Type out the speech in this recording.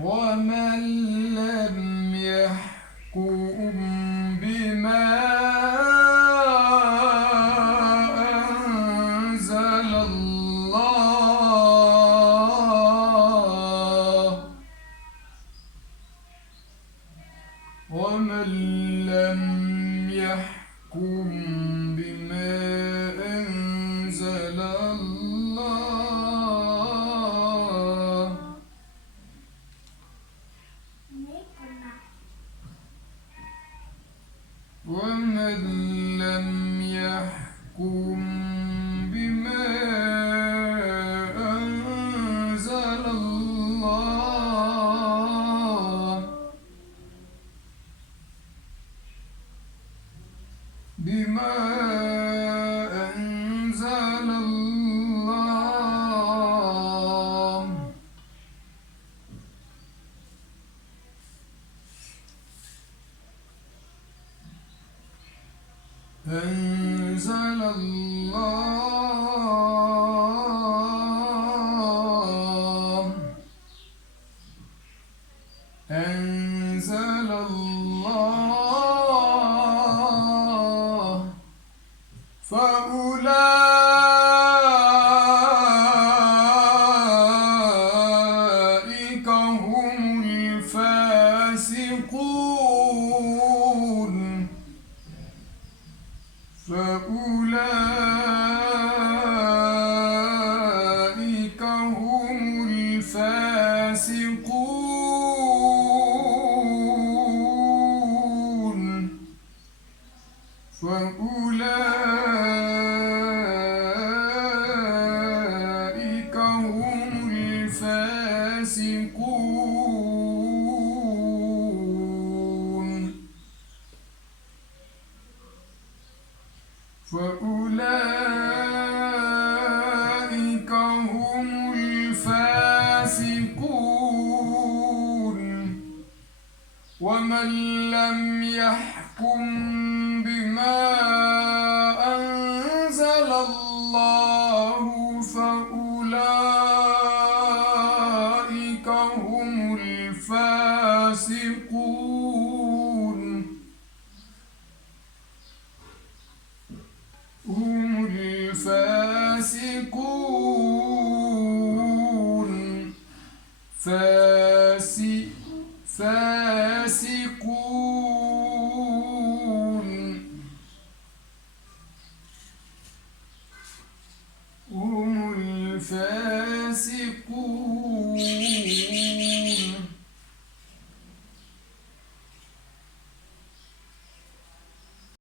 ومن لم يحكم بما أنزل الله ومن لم يحكم بما أنزل الله ومن لم يحكم بما أنزل الله بما أنزل الله أنزل الله أنزل الله فأولئك هم الفاسقون فأولئك هم الفاسقون فأولئك هم الفاسقون فأولئك هم الفاسقون ومن لم يحكم بما أنزل الله فأولئك هم الفاسقون هم الفاسقون فاسقون هم الفاسقون